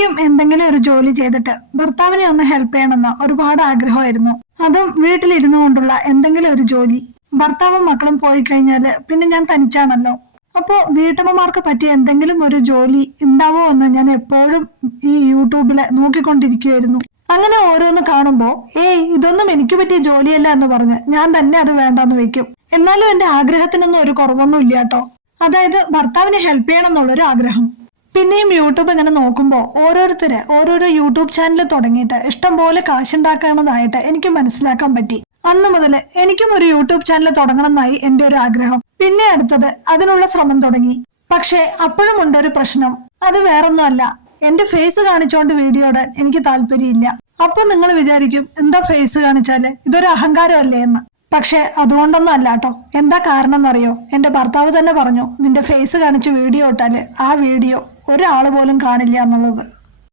എനിക്കും എന്തെങ്കിലും ഒരു ജോലി ചെയ്തിട്ട് ഭർത്താവിനെ ഒന്ന് ഹെൽപ്പ് ചെയ്യണമെന്ന് ഒരുപാട് ആഗ്രഹമായിരുന്നു. അതും വീട്ടിലിരുന്നു കൊണ്ടുള്ള എന്തെങ്കിലും ഒരു ജോലി. ഭർത്താവും മക്കളും പോയി കഴിഞ്ഞാല് പിന്നെ ഞാൻ തനിച്ചാണല്ലോ. അപ്പോ വീട്ടമ്മമാർക്ക് പറ്റിയ എന്തെങ്കിലും ഒരു ജോലി ഉണ്ടാവോ എന്ന് ഞാൻ എപ്പോഴും ഈ യൂട്യൂബില് നോക്കിക്കൊണ്ടിരിക്കുകയായിരുന്നു. അങ്ങനെ ഓരോന്ന് കാണുമ്പോ ഇതൊന്നും എനിക്ക് പറ്റിയ ജോലിയല്ല എന്ന് പറഞ്ഞ് ഞാൻ തന്നെ അത് വേണ്ടെന്ന് വെക്കും. എന്നാലും എന്റെ ആഗ്രഹത്തിനൊന്നും ഒരു കുറവൊന്നും ഇല്ല കേട്ടോ. അതായത് ഭർത്താവിനെ ഹെൽപ്പ് ചെയ്യണം എന്നുള്ളൊരു ആഗ്രഹം. പിന്നെയും യൂട്യൂബ് ഇങ്ങനെ നോക്കുമ്പോൾ ഓരോരോ യൂട്യൂബ് ചാനൽ തുടങ്ങിയിട്ട് ഇഷ്ടം പോലെ കാശുണ്ടാക്കണതായിട്ട് എനിക്ക് മനസ്സിലാക്കാൻ പറ്റി. അന്ന് മുതൽ എനിക്കും ഒരു യൂട്യൂബ് ചാനൽ തുടങ്ങണം എന്നായി എന്റെ ഒരു ആഗ്രഹം. പിന്നെ അടുത്തത് അതിനുള്ള ശ്രമം തുടങ്ങി. പക്ഷെ അപ്പോഴും ഉണ്ടൊരു പ്രശ്നം. അത് വേറൊന്നുമല്ല, എന്റെ ഫേസ് കാണിച്ചോണ്ട് വീഡിയോ ഇടാൻ എനിക്ക് താല്പര്യമില്ല. അപ്പൊ നിങ്ങൾ വിചാരിക്കും, എന്താ ഫേസ് കാണിച്ചാല് ഇതൊരു അഹങ്കാരമല്ലേ എന്ന്. പക്ഷെ അതുകൊണ്ടൊന്നും അല്ല കേട്ടോ. എന്താ കാരണം എന്നറിയോ? എന്റെ ഭർത്താവ് തന്നെ പറഞ്ഞു, നിന്റെ ഫേസ് കാണിച്ച് വീഡിയോ ഇട്ടാല് ആ വീഡിയോ ഒരാള് പോലും കാണില്ല എന്നുള്ളത്.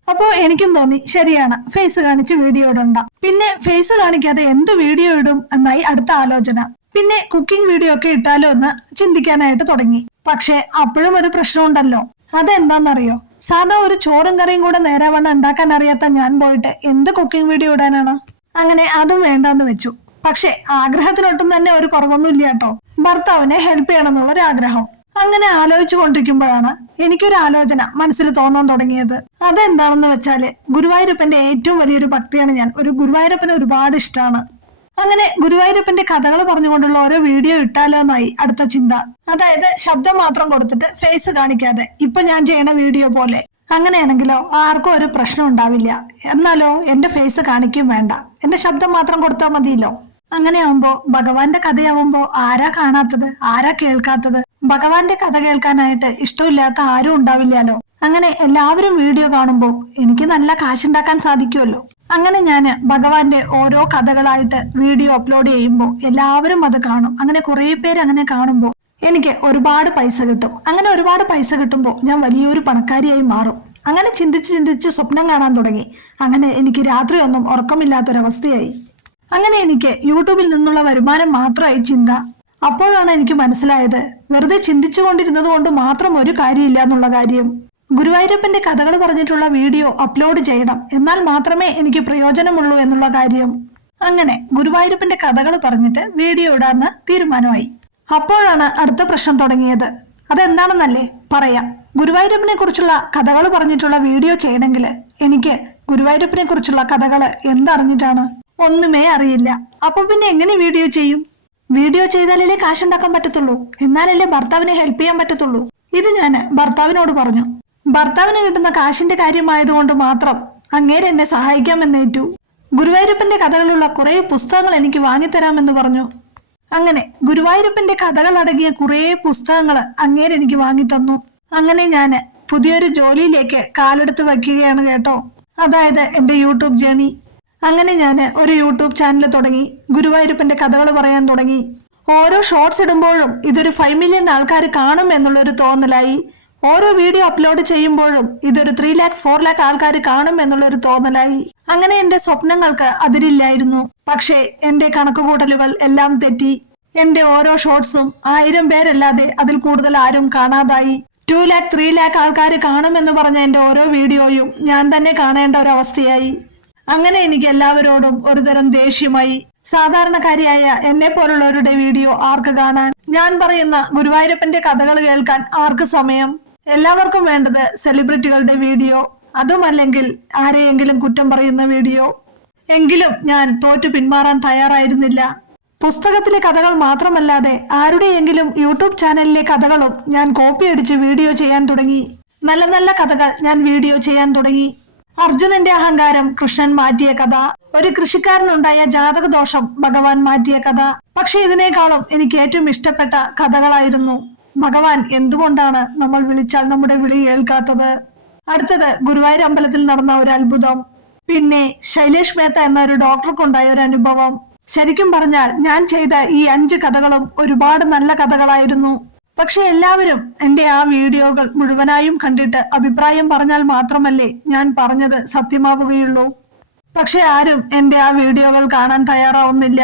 അപ്പോ എനിക്കും തോന്നി, ശരിയാണ്, ഫേസ് കാണിച്ച് വീഡിയോ ഇടണ്ട. പിന്നെ ഫേസ് കാണിക്കാതെ എന്ത് വീഡിയോ ഇടും എന്നായി അടുത്ത ആലോചന. പിന്നെ കുക്കിംഗ് വീഡിയോ ഒക്കെ ഇട്ടാലോ എന്ന് ചിന്തിക്കാനായിട്ട് തുടങ്ങി. പക്ഷെ അപ്പോഴും ഒരു പ്രശ്നമുണ്ടല്ലോ. അതെന്താന്നറിയോ? സാധാ ഒരു ചോറും കറിയും കൂടെ നേരാവണ്ണം ഉണ്ടാക്കാൻ അറിയാത്ത ഞാൻ പോയിട്ട് എന്ത് കുക്കിംഗ് വീഡിയോ ഇടാനാണ്? അങ്ങനെ അതും വേണ്ടെന്ന് വെച്ചു. പക്ഷെ ആഗ്രഹത്തിനൊട്ടും തന്നെ ഒരു കുറവൊന്നും ഇല്ല കേട്ടോ. ഭർത്താവിനെ ഹെൽപ്പ് ചെയ്യണം എന്നുള്ളൊരു ആഗ്രഹം. അങ്ങനെ ആലോചിച്ചു കൊണ്ടിരിക്കുമ്പോഴാണ് എനിക്കൊരു ആലോചന മനസ്സിൽ തോന്നാൻ തുടങ്ങിയത്. അതെന്താണെന്ന് വെച്ചാല്, ഗുരുവായൂരപ്പന്റെ ഏറ്റവും വലിയൊരു ഭക്തിയാണ് ഞാൻ. ഒരു ഗുരുവായൂരപ്പന് ഒരുപാട് ഇഷ്ടമാണ്. അങ്ങനെ ഗുരുവായൂരപ്പന്റെ കഥകൾ പറഞ്ഞുകൊണ്ടുള്ള ഓരോ വീഡിയോ ഇട്ടാലോ എന്നായി അടുത്ത ചിന്ത. അതായത് ശബ്ദം മാത്രം കൊടുത്തിട്ട് ഫേസ് കാണിക്കാതെ, ഇപ്പൊ ഞാൻ ചെയ്യണ വീഡിയോ പോലെ. അങ്ങനെയാണെങ്കിലോ ആർക്കും ഒരു പ്രശ്നം ഉണ്ടാവില്ല. എന്നാലോ എന്റെ ഫേസ് കാണിക്കും വേണ്ട, എന്റെ ശബ്ദം മാത്രം കൊടുത്താൽ മതിയല്ലോ. അങ്ങനെയാവുമ്പോ ഭഗവാന്റെ കഥയാവുമ്പോ ആരാ കാണാത്തത്, ആരാ കേൾക്കാത്തത്? ഭഗവാന്റെ കഥ കേൾക്കാനായിട്ട് ഇഷ്ടമില്ലാത്ത ആരും ഉണ്ടാവില്ലല്ലോ. അങ്ങനെ എല്ലാവരും വീഡിയോ കാണുമ്പോ എനിക്ക് നല്ല കാശുണ്ടാക്കാൻ സാധിക്കുമല്ലോ. അങ്ങനെ ഞാന് ഭഗവാന്റെ ഓരോ കഥകളായിട്ട് വീഡിയോ അപ്ലോഡ് ചെയ്യുമ്പോൾ എല്ലാവരും അത് കാണും. അങ്ങനെ കുറെ പേര് അങ്ങനെ കാണുമ്പോൾ എനിക്ക് ഒരുപാട് പൈസ കിട്ടും. അങ്ങനെ ഒരുപാട് പൈസ കിട്ടുമ്പോൾ ഞാൻ വലിയൊരു പണക്കാരിയായി മാറും. അങ്ങനെ ചിന്തിച്ച് സ്വപ്നം കാണാൻ തുടങ്ങി. അങ്ങനെ എനിക്ക് രാത്രിയൊന്നും ഉറക്കമില്ലാത്തൊരവസ്ഥയായി. അങ്ങനെ എനിക്ക് യൂട്യൂബിൽ നിന്നുള്ള വരുമാനം മാത്രമായി ചിന്ത. അപ്പോഴാണ് എനിക്ക് മനസ്സിലായത്, വെറുതെ ചിന്തിച്ചു കൊണ്ടിരുന്നത് കൊണ്ട് മാത്രം ഒരു കാര്യമില്ല എന്നുള്ള കാര്യം. ഗുരുവായൂരപ്പന്റെ കഥകൾ പറഞ്ഞിട്ടുള്ള വീഡിയോ അപ്ലോഡ് ചെയ്യണം, എന്നാൽ മാത്രമേ എനിക്ക് പ്രയോജനമുള്ളൂ എന്നുള്ള കാര്യം. അങ്ങനെ ഗുരുവായൂരപ്പന്റെ കഥകൾ പറഞ്ഞിട്ട് വീഡിയോ ഇടാന്ന് തീരുമാനമായി. അപ്പോഴാണ് അടുത്ത പ്രശ്നം തുടങ്ങിയത്. അതെന്താണെന്നല്ലേ പറയാം. ഗുരുവായൂരപ്പനെ കുറിച്ചുള്ള കഥകൾ പറഞ്ഞിട്ടുള്ള വീഡിയോ ചെയ്യണമെങ്കിൽ എനിക്ക് ഗുരുവായൂരപ്പനെ കുറിച്ചുള്ള കഥകൾ എന്തറിഞ്ഞിട്ടാണ്? ഒന്നുമേ അറിയില്ല. അപ്പൊ പിന്നെ എങ്ങനെ വീഡിയോ ചെയ്യും? വീഡിയോ ചെയ്താലല്ലേ കാശുണ്ടാക്കാൻ പറ്റത്തുള്ളൂ, എന്നാലല്ലേ ഭർത്താവിനെ ഹെൽപ്പ് ചെയ്യാൻ പറ്റത്തുള്ളൂ. ഇത് ഞാൻ ഭർത്താവിനോട് പറഞ്ഞു. ഭർത്താവിന് കിട്ടുന്ന കാശിന്റെ കാര്യമായതുകൊണ്ട് മാത്രം അങ്ങേര് എന്നെ സഹായിക്കാമെന്നേറ്റു. ഗുരുവായൂരപ്പന്റെ കഥകളുള്ള കുറെ പുസ്തകങ്ങൾ എനിക്ക് വാങ്ങിത്തരാമെന്ന് പറഞ്ഞു. അങ്ങനെ ഗുരുവായൂരപ്പന്റെ കഥകൾ അടങ്ങിയ കുറെ പുസ്തകങ്ങൾ അങ്ങേര് എനിക്ക് വാങ്ങിത്തന്നു. അങ്ങനെ ഞാന് പുതിയൊരു ജോലിയിലേക്ക് കാലെടുത്ത് വയ്ക്കുകയാണ് കേട്ടോ. അതായത് എന്റെ യൂട്യൂബ് ജേണി. അങ്ങനെ ഞാൻ ഒരു യൂട്യൂബ് ചാനൽ തുടങ്ങി. ഗുരുവായൂരപ്പന്റെ കഥകൾ പറയാൻ തുടങ്ങി. ഓരോ ഷോർട്സ് ഇടുമ്പോഴും ഇതൊരു 5 മില്യൺ ആൾക്കാർ കാണും എന്നുള്ളൊരു തോന്നലായി. ഓരോ വീഡിയോ അപ്ലോഡ് ചെയ്യുമ്പോഴും ഇതൊരു 3 ലാഖ് 4 ലാഖ് ആൾക്കാർ കാണും എന്നുള്ളൊരു തോന്നലായി. അങ്ങനെ എന്റെ സ്വപ്നങ്ങൾക്ക് അതിരില്ലായിരുന്നു. പക്ഷേ എന്റെ കണക്കുകൂട്ടലുകൾ എല്ലാം തെറ്റി. എന്റെ ഓരോ ഷോർട്സും 1000 പേരല്ലാതെ അതിൽ കൂടുതൽ ആരും കാണാതായി. 2 ലാഖ് 3 ലാഖ് ആൾക്കാർ കാണുമെന്ന് പറഞ്ഞ എന്റെ ഓരോ വീഡിയോയും ഞാൻ തന്നെ കാണേണ്ട ഒരവസ്ഥയായി. അങ്ങനെ എനിക്ക് എല്ലാവരോടും ഒരുതരം ദേഷ്യമായി. സാധാരണക്കാരിയായ എന്നെ പോലുള്ളവരുടെ വീഡിയോ ആർക്ക് കാണാൻ? ഞാൻ പറയുന്ന ഗുരുവായൂരപ്പന്റെ കഥകൾ കേൾക്കാൻ ആർക്ക് സമയം? എല്ലാവർക്കും വേണ്ടത് സെലിബ്രിറ്റികളുടെ വീഡിയോ, അതുമല്ലെങ്കിൽ ആരെയെങ്കിലും കുറ്റം പറയുന്ന വീഡിയോ. എങ്കിലും ഞാൻ തോറ്റു പിന്മാറാൻ തയ്യാറായിരുന്നില്ല. പുസ്തകത്തിലെ കഥകൾ മാത്രമല്ലാതെ ആരുടെയെങ്കിലും യൂട്യൂബ് ചാനലിലെ കഥകളും ഞാൻ കോപ്പി അടിച്ച് വീഡിയോ ചെയ്യാൻ തുടങ്ങി. നല്ല നല്ല കഥകൾ ഞാൻ വീഡിയോ ചെയ്യാൻ തുടങ്ങി. അർജുനന്റെ അഹങ്കാരം കൃഷ്ണൻ മാറ്റിയ കഥ, ഒരു കൃഷിക്കാരനുണ്ടായ ജാതകദോഷം ഭഗവാൻ മാറ്റിയ കഥ. പക്ഷെ ഇതിനേക്കാളും എനിക്ക് ഏറ്റവും ഇഷ്ടപ്പെട്ട കഥകളായിരുന്നു. ഭഗവാൻ എന്തുകൊണ്ടാണ് നമ്മൾ വിളിച്ചാൽ നമ്മുടെ വിളി കേൾക്കാത്തത്? അടുത്തത് ഗുരുവായൂർ അമ്പലത്തിൽ നടന്ന ഒരു അത്ഭുതം. പിന്നെ ശൈലേഷ് മേത്ത എന്ന ഒരു ഡോക്ടർക്കുണ്ടായ ഒരു അനുഭവം. ശരിക്കും പറഞ്ഞാൽ ഞാൻ ചെയ്ത ഈ 5 കഥകളും ഒരുപാട് നല്ല കഥകളായിരുന്നു. പക്ഷെ എല്ലാവരും എന്റെ ആ വീഡിയോകൾ മുഴുവനായും കണ്ടിട്ട് അഭിപ്രായം പറഞ്ഞാൽ മാത്രമല്ലേ ഞാൻ പറഞ്ഞത് സത്യമാവുകയുള്ളൂ. പക്ഷെ ആരും എന്റെ ആ വീഡിയോകൾ കാണാൻ തയ്യാറാവുന്നില്ല.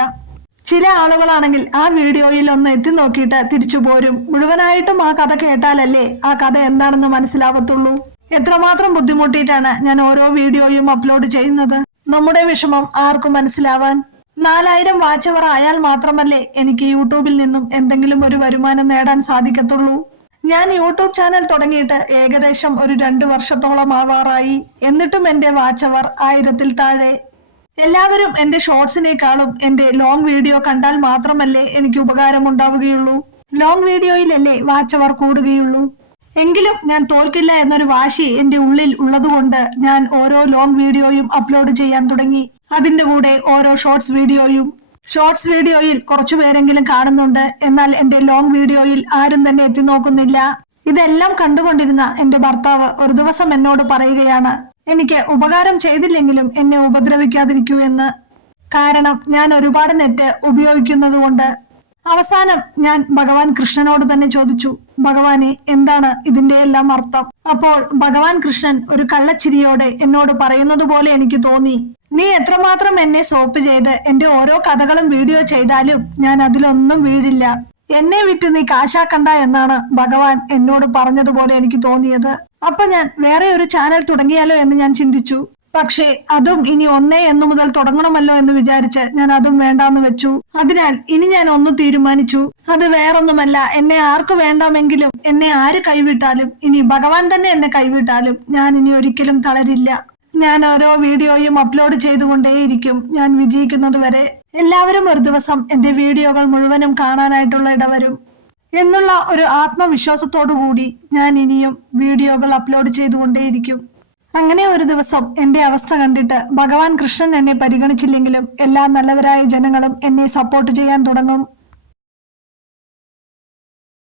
ചില ആളുകളാണെങ്കിൽ ആ വീഡിയോയിൽ ഒന്ന് എത്തി നോക്കിയിട്ട് തിരിച്ചു പോരും. മുഴുവനായിട്ടും ആ കഥ കേട്ടാലല്ലേ ആ കഥ എന്താണെന്ന് മനസ്സിലാവത്തുള്ളൂ. എത്രമാത്രം ബുദ്ധിമുട്ടിയിട്ടാണ് ഞാൻ ഓരോ വീഡിയോയും അപ്ലോഡ് ചെയ്യുന്നത്. നമ്മുടെ വിഷമം ആർക്കും മനസ്സിലാവാൻ. 4000 വാച്ച് അവർ ആയാൽ മാത്രമല്ലേ എനിക്ക് യൂട്യൂബിൽ നിന്നും എന്തെങ്കിലും ഒരു വരുമാനം നേടാൻ സാധിക്കത്തുള്ളൂ. ഞാൻ യൂട്യൂബ് ചാനൽ തുടങ്ങിയിട്ട് ഏകദേശം ഒരു 2 വർഷത്തോളം ആവാറായി. എന്നിട്ടും എന്റെ വാച്ച് അവർ 1000-ൽ താഴെ. എല്ലാവരും എന്റെ ഷോർട്സിനേക്കാളും എന്റെ ലോങ് വീഡിയോ കണ്ടാൽ മാത്രമല്ലേ എനിക്ക് ഉപകാരമുണ്ടാവുകയുള്ളൂ. ലോങ് വീഡിയോയിലല്ലേ വാച്ച് അവർ കൂടുകയുള്ളൂ. എങ്കിലും ഞാൻ തോൽക്കില്ല എന്നൊരു വാശി എന്റെ ഉള്ളിൽ ഉള്ളതുകൊണ്ട് ഞാൻ ഓരോ ലോങ് വീഡിയോയും അപ്ലോഡ് ചെയ്യാൻ തുടങ്ങി. അതിന്റെ കൂടെ ഓരോ ഷോർട്സ് വീഡിയോയിൽ കുറച്ചുപേരെങ്കിലും കാണുന്നുണ്ട്. എന്നാൽ എന്റെ ലോങ് വീഡിയോയിൽ ആരും തന്നെ എത്തി നോക്കുന്നില്ല. ഇതെല്ലാം കണ്ടുകൊണ്ടിരുന്ന എന്റെ ഭർത്താവ് ഒരു ദിവസം എന്നോട് പറയുകയാണ്, എനിക്ക് ഉപകാരം ചെയ്തില്ലെങ്കിലും എന്നെ ഉപദ്രവിക്കാതിരിക്കൂ എന്ന്. കാരണം ഞാൻ ഒരുപാട് നെറ്റ് ഉപയോഗിക്കുന്നത് കൊണ്ട്. അവസാനം ഞാൻ ഭഗവാൻ കൃഷ്ണനോട് തന്നെ ചോദിച്ചു, ഭഗവാനെ, എന്താണ് ഇതിന്റെ എല്ലാം അർത്ഥം? അപ്പോൾ ഭഗവാൻ കൃഷ്ണൻ ഒരു കള്ളച്ചിരിയോടെ എന്നോട് പറയുന്നത് പോലെ എനിക്ക് തോന്നി, നീ എത്രമാത്രം എന്നെ സോപ്പ് ചെയ്ത് എന്റെ ഓരോ കഥകളും വീഡിയോ ചെയ്താലും ഞാൻ അതിലൊന്നും വീഴില്ല. എന്നെ വിറ്റ് നീ കാശാക്കണ്ട എന്നാണ് ഭഗവാൻ എന്നോട് പറഞ്ഞതുപോലെ എനിക്ക് തോന്നിയത്. അപ്പൊ ഞാൻ വേറെ ഒരു ചാനൽ തുടങ്ങിയാലോ എന്ന് ഞാൻ ചിന്തിച്ചു. പക്ഷേ അതും ഇനി 1 എന്ന് മുതൽ തുടങ്ങണമല്ലോ എന്ന് വിചാരിച്ച് ഞാൻ അതും വേണ്ടാന്ന് വെച്ചു. അതിനാൽ ഇനി ഞാൻ ഒന്ന് തീരുമാനിച്ചു. അത് വേറൊന്നുമല്ല, എന്നെ ആർക്ക് വേണ്ടാമെങ്കിലും, എന്നെ ആര് കൈവിട്ടാലും, ഇനി ഭഗവാൻ തന്നെ എന്നെ കൈവിട്ടാലും ഞാൻ ഇനി ഒരിക്കലും തളരില്ല. ഞാൻ ഓരോ വീഡിയോയും അപ്ലോഡ് ചെയ്തുകൊണ്ടേയിരിക്കും, ഞാൻ വിജയിക്കുന്നത് വരെ. എല്ലാവരും ഒരു ദിവസം എന്റെ വീഡിയോകൾ മുഴുവനും കാണാനായിട്ടുള്ള ഇടവരും എന്നുള്ള ഒരു ആത്മവിശ്വാസത്തോടു കൂടി ഞാൻ ഇനിയും വീഡിയോകൾ അപ്ലോഡ് ചെയ്തുകൊണ്ടേയിരിക്കും. അങ്ങനെ ഒരു ദിവസം എന്റെ അവസ്ഥ കണ്ടിട്ട് ഭഗവാൻ കൃഷ്ണൻ എന്നെ പരിഗണിച്ചില്ലെങ്കിലും എല്ലാ നല്ലവരായ ജനങ്ങളും എന്നെ സപ്പോർട്ട് ചെയ്യാൻ തുടങ്ങും.